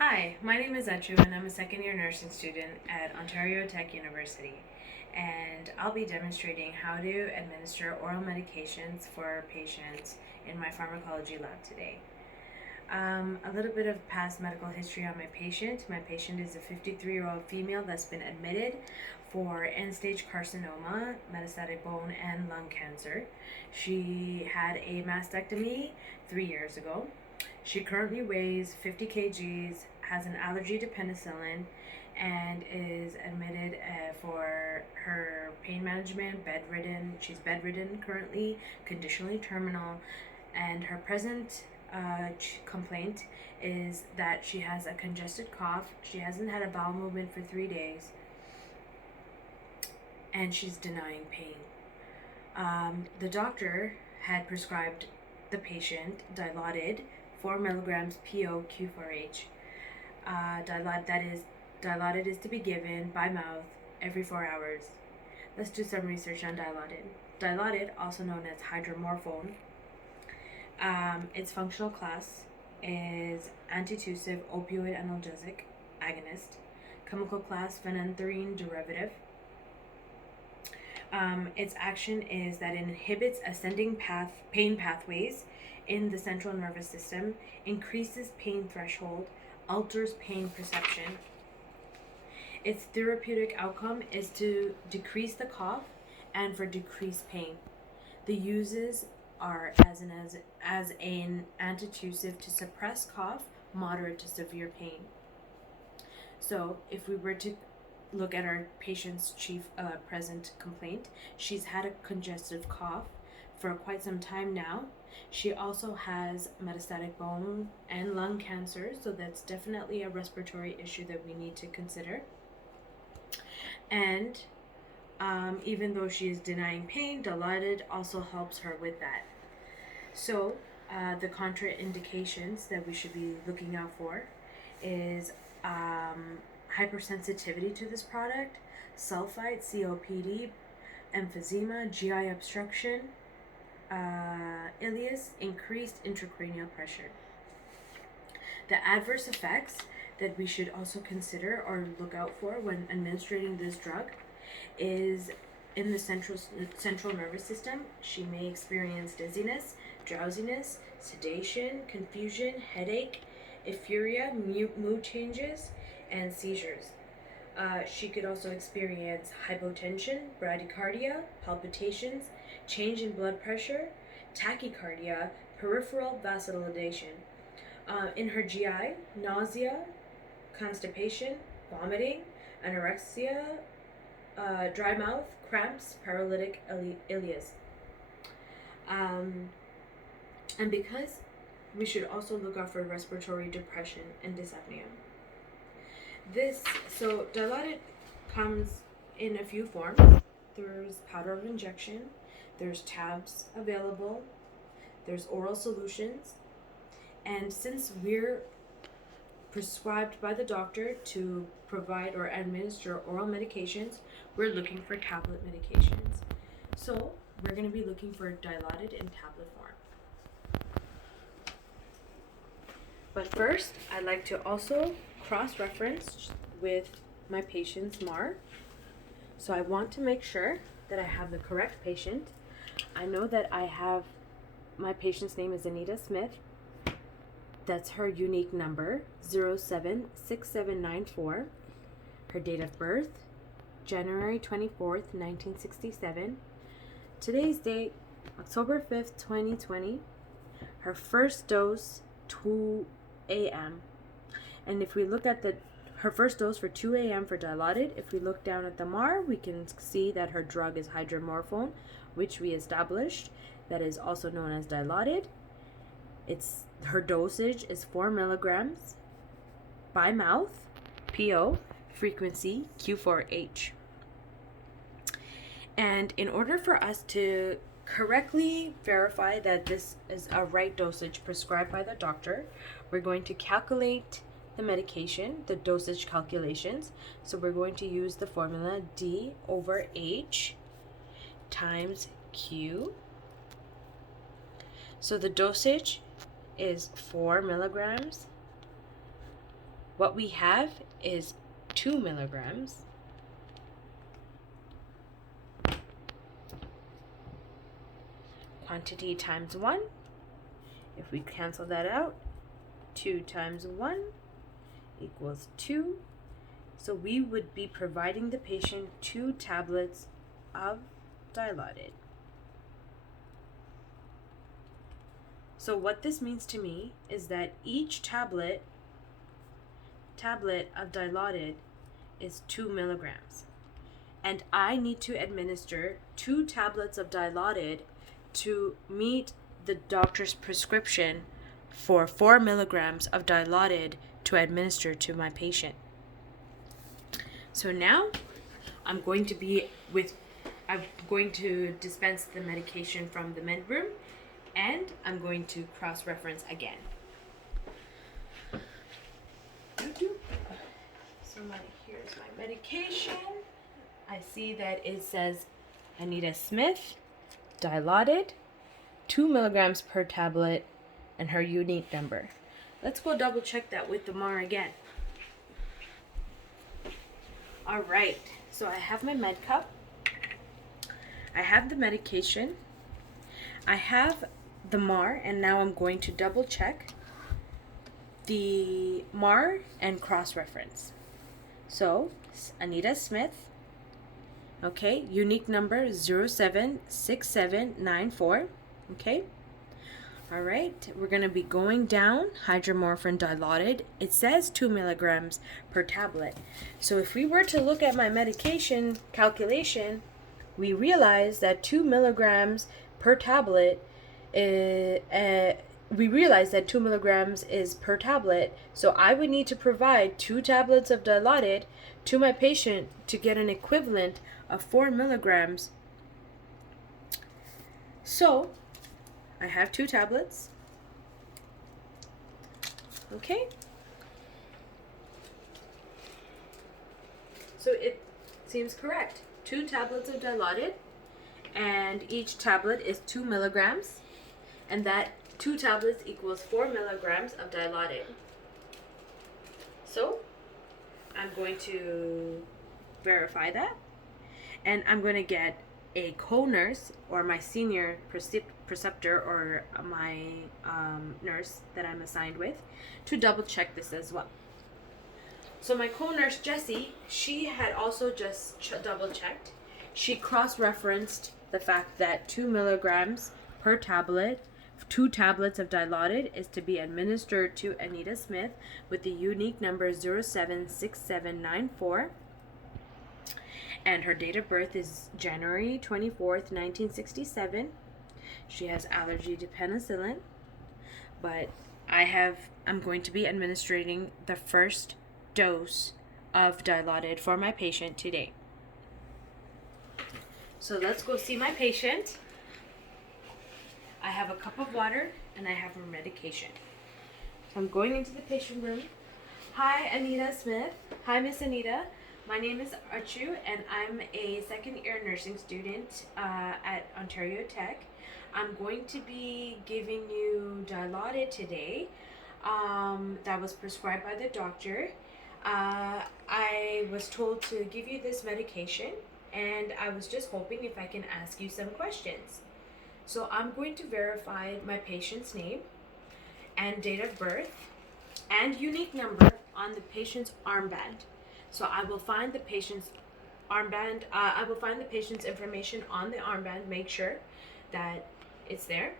Hi, my name is Achu and I'm a second year nursing student at Ontario Tech University. And I'll be demonstrating how to administer oral medications for patients in my pharmacology lab today. A little bit of past medical history on my patient. My patient is a 53-year-old female that's been admitted for end-stage carcinoma, metastatic bone, and lung cancer. She had a mastectomy 3 years ago. She currently weighs 50 kgs, has an allergy to penicillin, and is admitted for her pain management, bedridden. She's bedridden currently, conditionally terminal, and her present complaint is that she has a congested cough. She hasn't had a bowel movement for 3 days, and she's denying pain. The doctor had prescribed the patient Dilaudid 4 milligrams PO Q4H. Dilaudid is to be given by mouth every 4 hours. Let's do some research on Dilaudid. Dilaudid, also known as hydromorphone, its functional class is antitussive opioid analgesic agonist. Chemical class phenanthrene derivative. Its action is that it inhibits ascending pain pathways in the central nervous system, increases pain threshold, alters pain perception. Its therapeutic outcome is to decrease the cough and for decreased pain. The uses are as an antitussive to suppress cough, moderate to severe pain. So if we were to look at our patient's chief present complaint, she's had a congestive cough for quite some time now. She also has metastatic bone and lung cancer, so that's definitely a respiratory issue that we need to consider. And even though she is denying pain, Dilaudid also helps her with that. So the contraindications that we should be looking out for is hypersensitivity to this product, sulfite, COPD, emphysema, GI obstruction, ileus, increased intracranial pressure. The adverse effects that we should also consider or look out for when administering this drug is in the central nervous system. She may experience dizziness, drowsiness, sedation, confusion, headache, euphoria, mood changes, and seizures. She could also experience hypotension, bradycardia, palpitations, change in blood pressure, tachycardia, peripheral vasodilation. In her GI, nausea, constipation, vomiting, anorexia, dry mouth, cramps, paralytic ileus. And because we should also look out for respiratory depression and dyspnea. So Dilaudid comes in a few forms. There's powder of injection, there's tabs available, there's oral solutions, and since we're prescribed by the doctor to provide or administer oral medications, we're looking for tablet medications. So we're going to be looking for Dilaudid in tablet form. But first, I'd like to also cross-reference with my patient's MAR. So I want to make sure that I have the correct patient. I know that I have, my patient's name is Anita Smith. That's her unique number, 076794. Her date of birth, January 24th, 1967. Today's date, October 5th, 2020. Her first dose, 2 a.m. And if we look at her first dose for 2 a.m. for Dilaudid, if we look down at the MAR, we can see that her drug is hydromorphone, which we established, that is also known as Dilaudid. Her dosage is 4 milligrams by mouth, PO, frequency Q4H. And in order for us to correctly verify that this is a right dosage prescribed by the doctor, we're going to calculate the medication, the dosage calculations. So we're going to use the formula D over H times Q. So the dosage is 4 milligrams what we have is 2 milligrams. Quantity times 1. If we cancel that out, 2 times 1 equals 2. So we would be providing the patient 2 tablets of Dilaudid. So what this means to me is that each tablet of Dilaudid is 2 milligrams. And I need to administer 2 tablets of Dilaudid to meet the doctor's prescription for 4 milligrams of Dilaudid to administer to my patient. So now I'm going to dispense the medication from the med room, and I'm going to cross-reference again. So here's my medication. I see that it says Anita Smith, Dilaudid, 2 milligrams per tablet, and her unique number. Let's go double check that with the MAR again. All right, so I have my med cup. I have the medication. I have the MAR, and now I'm going to double check the MAR and cross-reference. So, Anita Smith, okay, unique number 076794, okay. All right, we're going to be going down hydromorphine Dilaudid. It says 2 milligrams per tablet. So if we were to look at my medication calculation, we realize that 2 milligrams per tablet is per tablet. So I would need to provide 2 tablets of Dilaudid to my patient to get an equivalent of 4 milligrams. So I have 2 tablets. Okay. So it seems correct. 2 tablets of Dilaudid, and each tablet is 2 milligrams, and that 2 tablets equals 4 milligrams of Dilaudid. So I'm going to verify that, and I'm going to get a co-nurse or my senior preceptor or my nurse that I'm assigned with to double check this as well. So my co-nurse Jessie, she had also just double checked. She cross-referenced the fact that 2 milligrams per tablet, 2 tablets of Dilaudid is to be administered to Anita Smith with the unique number 076794. And her date of birth is January 24th, 1967. She has allergy to penicillin. But I'm going to be administering the first dose of Dilaudid for my patient today. So let's go see my patient. I have a cup of water and I have her medication. So I'm going into the patient room. Hi, Anita Smith. Hi, Miss Anita. My name is Archu, and I'm a second-year nursing student at Ontario Tech. I'm going to be giving you Dilaudid today. That was prescribed by the doctor. I was told to give you this medication, and I was just hoping if I can ask you some questions. So I'm going to verify my patient's name and date of birth and unique number on the patient's armband. So I will find the patient's armband. I will find the patient's information on the armband, make sure that it's there.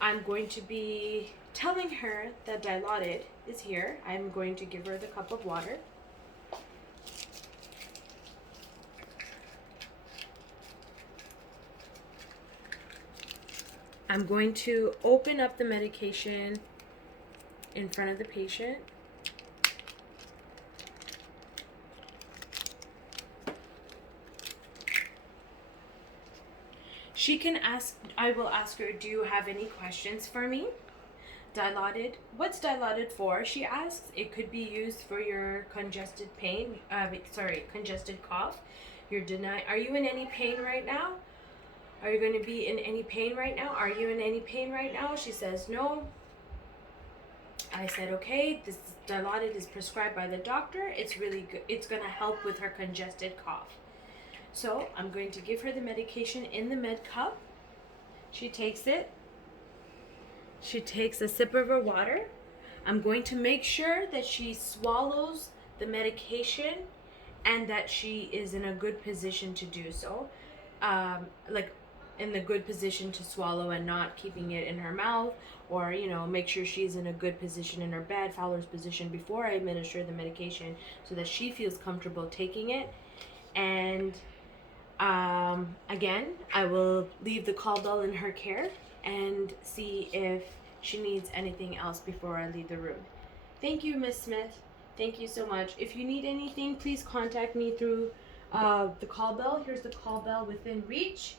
I'm going to be telling her that Dilaudid is here. I'm going to give her the cup of water. I'm going to open up the medication in front of the patient. I will ask her, do you have any questions for me? Dilaudid, what's Dilaudid for? She asks. It could be used for your congested cough. Are you in any pain right now? Are you going to be in any pain right now? Are you in any pain right now? She says no. I said, okay, this Dilaudid is prescribed by the doctor. It's really good. It's going to help with her congested cough. So I'm going to give her the medication in the med cup. She takes it. She takes a sip of her water. I'm going to make sure that she swallows the medication and that she is in a good position to do so. Like in the good position to swallow and not keeping it in her mouth, or make sure she's in a good position in her bed, Fowler's position, before I administer the medication so that she feels comfortable taking it. And again, I will leave the call bell in her care and see if she needs anything else before I leave the room. Thank you, Miss Smith. Thank you so much. If you need anything, please contact me through the call bell. Here's the call bell within reach.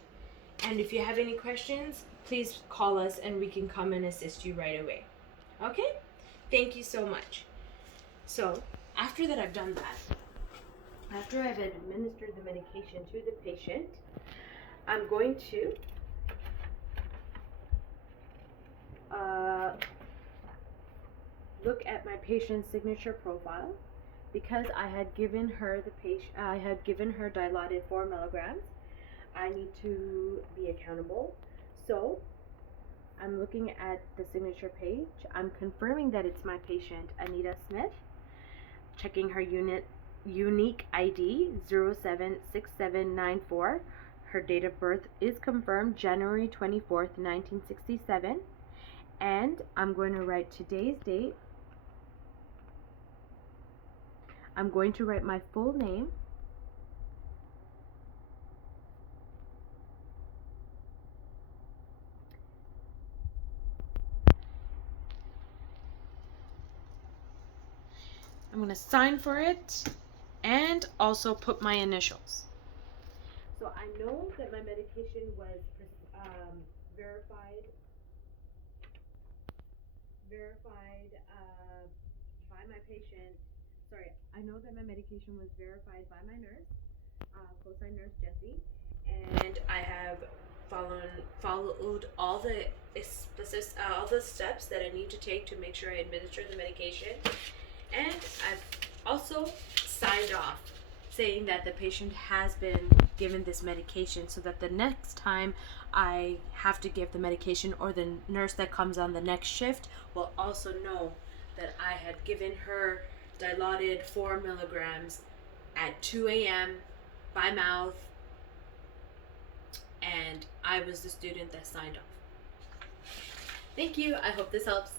And if you have any questions, please call us and we can come and assist you right away. Okay? Thank you so much. So, after that I've done that, after I've administered the medication to the patient, I'm going to look at my patient's signature profile. Because I had given her Dilaudid 4 milligrams, I need to be accountable. So I'm looking at the signature page. I'm confirming that it's my patient, Anita Smith, checking her unique ID 076794. Her date of birth is confirmed January 24th, 1967. And I'm going to write today's date. I'm going to write my full name. I'm going to sign for it and also put my initials. So I know that my medication was verified by my patient. Sorry, I know that my medication was verified by my nurse, close-eye nurse Jessie, and I have followed all the steps that I need to take to make sure I administer the medication. And I've also signed off saying that the patient has been given this medication so that the next time I have to give the medication, or the nurse that comes on the next shift will also know that I had given her Dilaudid 4 milligrams at 2 a.m. by mouth, and I was the student that signed off. Thank you. I hope this helps.